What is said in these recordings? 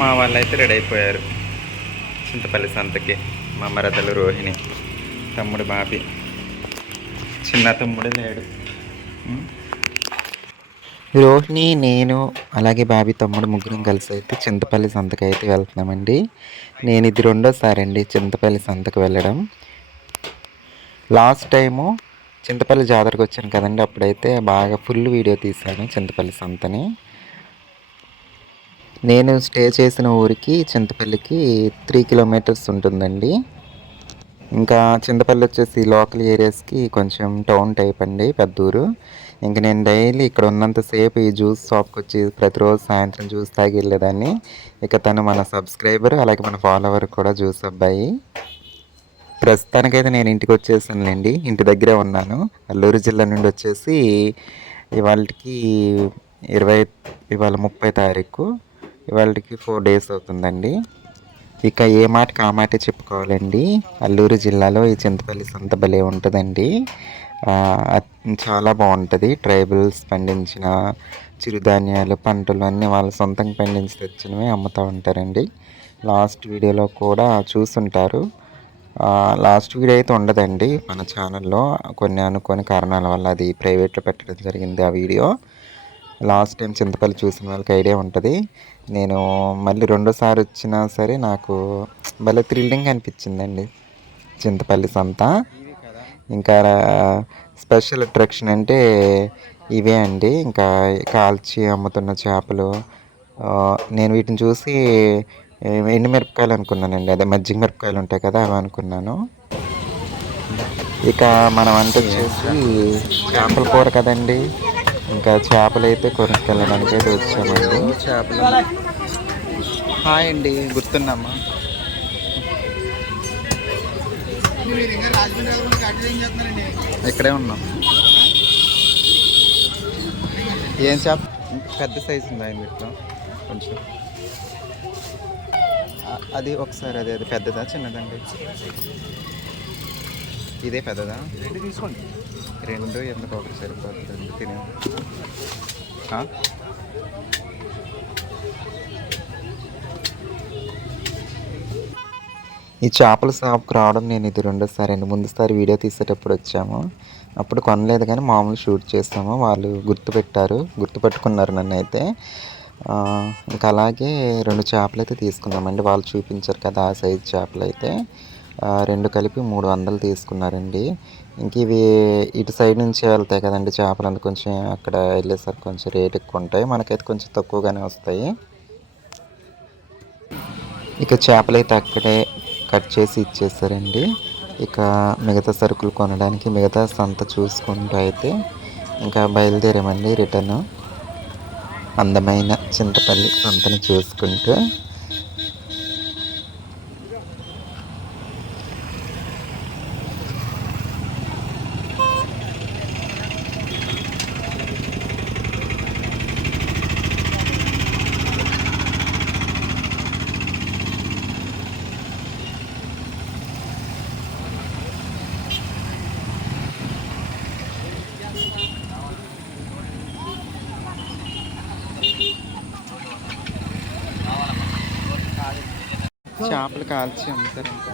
మా వాళ్ళు అయితే రెడీ అయిపోయారు చింతపల్లి సంతకి. మా మరదలు రోహిణి, తమ్ముడు బాబి, చిన్న తమ్ముడు లేడు. రోహిణి, నేను, అలాగే బాబీ తమ్ముడు ముగ్గురం కలిసి అయితే చింతపల్లి సంతకి అయితే వెళ్తున్నామండి. నేను ఇది రెండోసారి అండి చింతపల్లి సంతకు వెళ్ళడం. లాస్ట్ టైము చింతపల్లి జాతరకు వచ్చాను కదండి, అప్పుడైతే బాగా ఫుల్ వీడియో తీశాను చింతపల్లి సంతని. నేను స్టే చేసిన ఊరికి చింతపల్లికి 3 కిలోమీటర్స్ ఉంటుందండి. ఇంకా చింతపల్లి వచ్చేసి లోకల్ ఏరియాస్కి కొంచెం టౌన్ టైప్ అండి, పెద్ద ఊరు. ఇంక నేను డైలీ ఇక్కడ ఉన్నంతసేపు ఈ జ్యూస్ షాప్కి వచ్చి ప్రతిరోజు సాయంత్రం జ్యూస్ తాగి వెళ్ళేదాన్ని. ఇక తను మన సబ్స్క్రైబర్, అలాగే మన ఫాలోవర్ కూడా జ్యూస్ అబ్బాయి. ప్రస్తుతానికైతే నేను ఇంటికి వచ్చేసానులేండి, ఇంటి దగ్గరే ఉన్నాను. అల్లూరు జిల్లా నుండి వచ్చేసి ఇవాళకి ఇవాళ 30 తారీఖు, ఇవాళకి 4 డేస్ అవుతుందండి. ఇక ఏ మాటకి ఆ మాటే చెప్పుకోవాలండి. అల్లూరు జిల్లాలో ఈ చింతపల్లి సంత భలే ఉంటుందండి. చాలా బాగుంటుంది. ట్రైబల్స్ పండించిన చిరుధాన్యాలు, పంటలు అన్నీ వాళ్ళు సొంతంగా పండించి తెచ్చినవి అమ్ముతూ ఉంటారండి. లాస్ట్ వీడియోలో కూడా చూసుంటారు. లాస్ట్ వీడియో అయితే ఉండదండి మన ఛానల్లో, కొన్ని అనుకోని కారణాల వల్ల అది ప్రైవేట్లో పెట్టడం జరిగింది ఆ వీడియో. లాస్ట్ టైం చింతపల్లి చూసిన వాళ్ళకి ఐడియా ఉంటుంది. నేను మళ్ళీ రెండోసారి వచ్చినా సరే నాకు భలే థ్రిల్లింగ్ అనిపించిందండి చింతపల్లి సంత. ఇంకా స్పెషల్ అట్రాక్షన్ అంటే ఇవే అండి. ఇంకా కాల్చి అమ్ముతున్న చేపలు, నేను వీటిని చూసి ఎండుమిరపకాయలు అనుకున్నానండి, అదే మజ్జిగ మిరపకాయలు ఉంటాయి కదా అవి అనుకున్నాను. ఇక మనం వంట వచ్చేసి చేపల కూర కదండి, ఇంకా చేపలు అయితే కొనుక్కెళ్ళడానికి అయితే వచ్చామండి. చేపలు హాయ్ అండి, గుర్తున్నామా? ఇక్కడే ఉన్నాం. ఏం చేప? పెద్ద సైజు ఉందా ఇంట్లో కొంచెం? అది ఒకసారి అది పెద్దదా చిన్నదండి? ఇదే పెద్దదా? తీసుకోండి. 2 ఎందుకు ఒకటి సరిపోతుంది తినే. ఈ చేపల షాప్కి రావడం నేను ఇది రెండోసారి అండి. ముందుసారి వీడియో తీసేటప్పుడు వచ్చాము, అప్పుడు కొనలేదు కానీ మామూలు షూట్ చేస్తాము. వాళ్ళు గుర్తుపెట్టుకున్నారు నన్ను అయితే. ఇంకా అలాగే 2 చేపలు అయితే తీసుకున్నామండి. వాళ్ళు చూపించారు కదా ఆ సైజు చేపలు అయితే 2 కలిపి 300 తీసుకున్నారండి. ఇంక ఇవి ఇటు సైడ్ నుంచి వెళ్తాయి కదండి చేపలు, అంత కొంచెం అక్కడ వెళ్ళేసరికి కొంచెం రేట్ ఎక్కువ ఉంటాయి, మనకైతే కొంచెం తక్కువగానే వస్తాయి. ఇక చేపలు అయితే అక్కడే కట్ చేసి ఇచ్చేసారండి. ఇక మిగతా సరుకులు కొనడానికి మిగతా సంత చూసుకుంటూ అయితే ఇంకా బయలుదేరామండి రిటర్న్. అందమైన చింతపల్లి సంతని చూసుకుంటూ. చేపలు కాల్చి అమ్ముతారంట.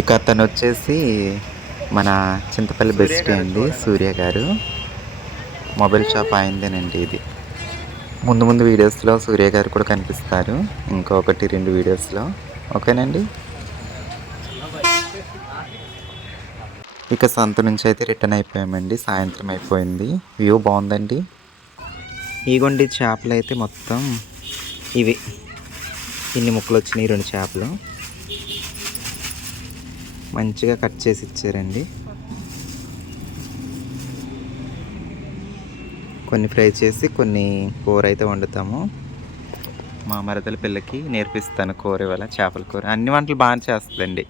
ఇక అతను వచ్చేసి మన చింతపల్లి బెస్ట్ అండి, సూర్య గారు. మొబైల్ షాప్ అయిందేనండి ఇది. ముందు వీడియోస్లో సూర్య గారు కూడా కనిపిస్తారు, ఇంకొకటి 2 వీడియోస్లో. ఓకేనండి. ఇక సంత నుంచి అయితే రిటర్న్ అయిపోయామండి, సాయంత్రం అయిపోయింది. వ్యూ బాగుందండి. ఇగోండి చేపలు అయితే మొత్తం ఇవి ఇన్ని ముక్కలు వచ్చినాయి. 2 చేపలు మంచిగా కట్ చేసి ఇచ్చారండి. కొన్ని ఫ్రై చేసి కొన్ని కూర అయితే వండుతాము. మా మరదల పిల్లకి నేర్పిస్తాను కూర ఇవాళ, చేపల కూర. అన్ని వంటలు బాగా చేస్తుందండి,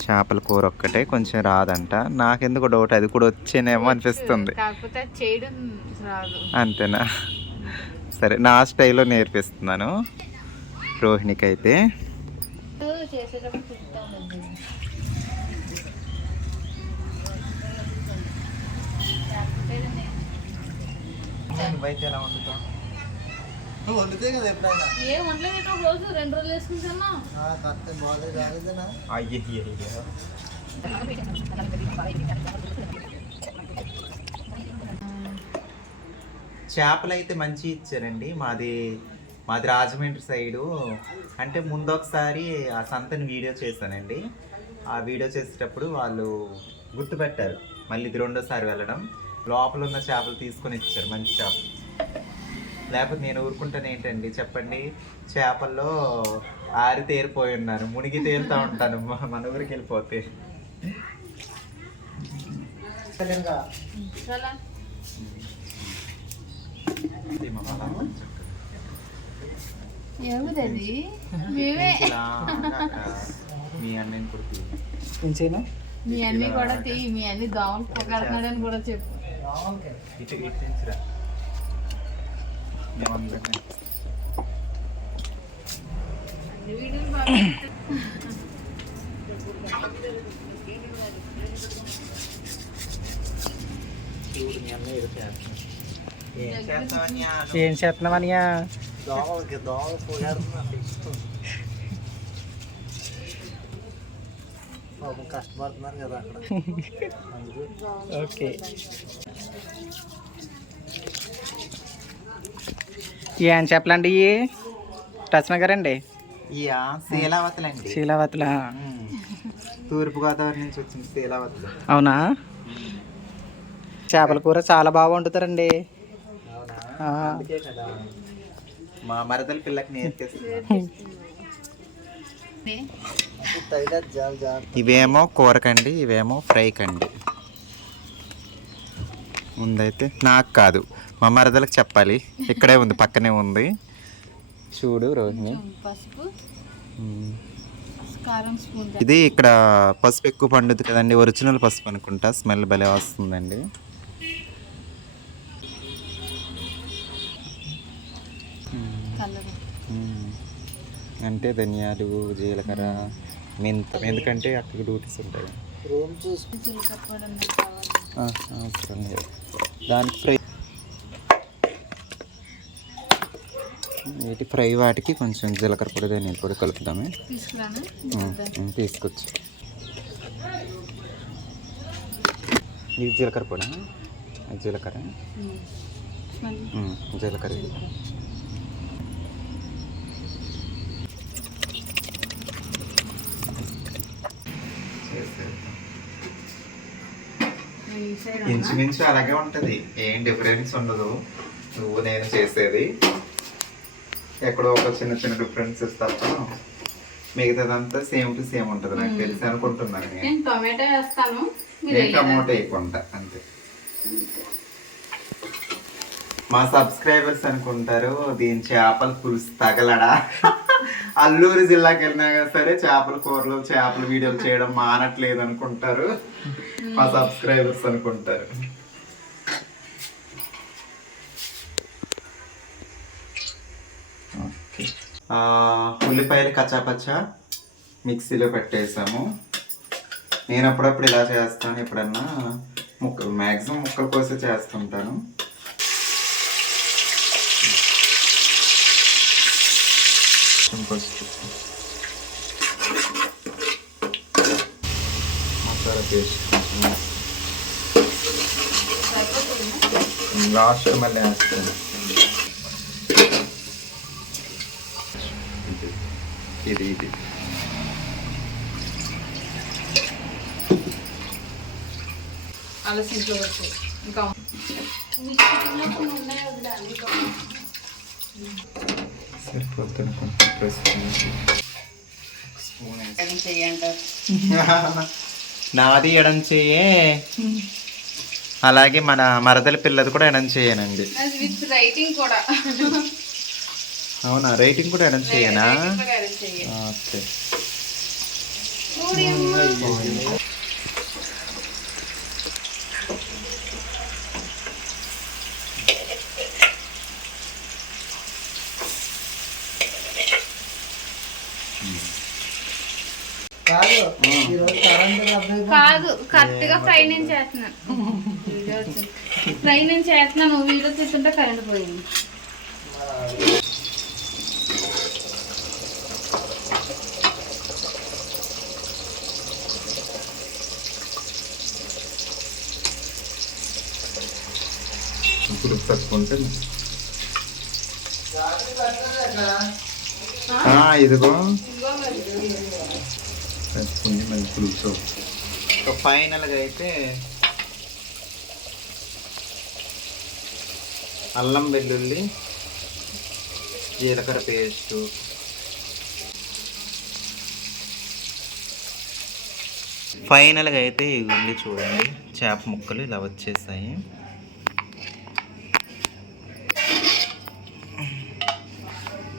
చేపల కూర ఒక్కటే కొంచెం రాదంట. నాకెందుకు డౌట్, అది కూడా వచ్చేనేమో అనిపిస్తుంది. అంతేనా? సరే, నా స్టైల్లో నేర్పిస్తున్నాను. రోహిణికి అయితే. నువ్వైతే ఎలా వండుతావు? వండితే కదా ఎప్పుడైనా ఏ వండలేదు. రోజు 2 రోజులు వేసుకుంటున్నా. చేపలు అయితే మంచి ఇచ్చారండి. మాది రాజమండ్రి సైడు. అంటే ముందు ఒకసారి ఆ సంతని వీడియో చేశానండి. ఆ వీడియో చేసేటప్పుడు వాళ్ళు గుర్తుపెట్టారు. మళ్ళీ ఇది రెండోసారి వెళ్ళడం. లోపల ఉన్న చేపలు తీసుకొని ఇచ్చారు, మంచి చేపలు. లేకపోతే నేను ఊరుకుంటాను ఏంటండి చెప్పండి. చేపల్లో తేరిపోయి ఉన్నాను, మునిగి తేలుతూ ఉంటాను మన ఊరికి వెళ్ళిపోతే. మీ అన్నని కూడా మీ అన్ని కూడా మీ అన్ని దోమలు పక్కడుతున్నాడని కూడా చెప్పు. ఇటు ఇట్టించరా ఏం చేస్తున్నావనియా? కష్టపడుతున్నారు కదా అక్కడ. ఓకే, ఏం చెప్పలండి? రచన అండి. శీలావతులండి. శీలావతుల తూర్పుగోదావరి నుంచి వచ్చింది శీలావతులు. అవునా? చేపల కూర చాలా బాగా వండుతారండి. మా మరదల పిల్లకి నేర్పిస్తుంది. ఇవేమో కూరకండి, ఇవేమో ఫ్రై కండి. ముందైతే నాకు కాదు, మా మరదలకు చెప్పాలి. ఇక్కడే ఉంది, పక్కనే ఉంది. చూడు రోహిణి, ఇది ఇక్కడ పసుపు ఎక్కువ పండుద్ది కదండి. ఒరిజినల్ పసుపు అనుకుంటా. స్మెల్ భలే వస్తుందండి. అంటే ధనియాలు, జీలకర్ర, మెంత. ఎందుకంటే అక్కడ డ్యూటీస్ ఉంటాయి. అవసరం లేదు దానికి. ఫ్రై వీటి ఫ్రై వాటికి కొంచెం జీలకర్ర పొడి, ధనియాల పొడి కలుపుతామే. తీసుకొచ్చి ఇది జీలకర్ర పొడి. జీలకర్ర జీలకర్ర ఇంచుమించు అలాగే ఉంటుంది, ఏం డిఫరెన్స్ ఉండదు. నువ్వు నేను చేసేది ఎక్కడో ఒక చిన్న చిన్న డిఫరెన్సెస్ తప్ప మిగతాదంతా సేమ్ టు సేమ్ ఉంటుంది. నాకు తెలిసి అనుకుంటున్నాను. నేను టొమాటో వేస్తాను, నేను టమాటో వేయకుండా అంతే. మా సబ్స్క్రైబర్స్ అనుకుంటారు దీని చేపల పులుసు తగలడా. అల్లూరు జిల్లాకి వెళ్ళినా సరే చేపల కూరలు, చేపల వీడియోలు చేయడం మానట్లేదు అనుకుంటారు మా సబ్స్క్రైబర్స్ అనుకుంటారు. ఉల్లిపాయలు కచ్చాపచ్చా మిక్సీలో పెట్టేసాము. నేను అప్పుడప్పుడు ఇలా చేస్తాను, ఎప్పుడన్నా మ్యాక్సిమం ముక్కల కోసే చేస్తుంటాను. మసాలా పేస్ట్ లాస్ట్ మళ్ళీ వేస్తాను. ఇది అలా సింట్లో వస్తాయి. ఇంకా నాది ఎడం చెయ్యే, అలాగే మన మరదల పిల్లది కూడా ఎడం చేయనండి. అవునా? రైటింగ్ కూడా ఎడం చేయనా? ఓకే. కాదు కరెక్ట్ గా ఫ్రై నేను చేస్తున్నాను. ఫ్రై నేను చేస్తున్నాను, వీడియో తీస్తుంటే కరెంట్ పోయింది. పులుపు తక్కువ ఉంటే ఇదిగో తక్కువ మంచి పులుసు. ఫైనల్గా అయితే అల్లం వెల్లుల్లి జీలకర్ర పేస్టు, ఫైనల్గా అయితే ఇవన్నీ చూడండి చేప ముక్కలు ఇలా వచ్చేసాయి.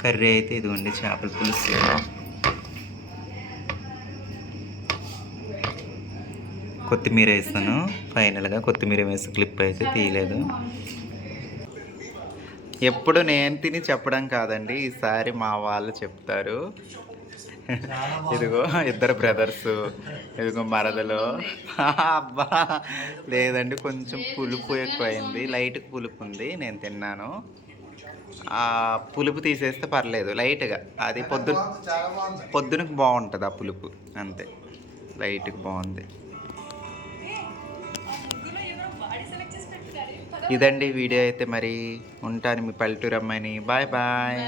కర్రీ అయితే ఇదిగోండి చేపల పులుసు. కొత్తిమీర వేస్తాను ఫైనల్గా. కొత్తిమీర వేసి క్లిప్ అయితే తీయలేదు. ఎప్పుడు నేను తిని చెప్పడం కాదండి, ఈసారి మా వాళ్ళు చెప్తారు. ఇదిగో ఇద్దరు బ్రదర్స్, ఇదిగో మరదలు. అబ్బా లేదండి, కొంచెం పులుపు ఎక్కువైంది, లైట్ పులుపు ఉంది. నేను తిన్నాను, ఆ పులుపు తీసేస్తే పర్లేదు లైట్గా. అది పొద్దునకు బాగుంటుంది ఆ పులుపు, అంతే. లైట్గా బాగుంది. ఇదండి వీడియో అయితే. మరి ఉంటాను, మీ పల్లెటూరు అమ్మాయిని. Bye bye.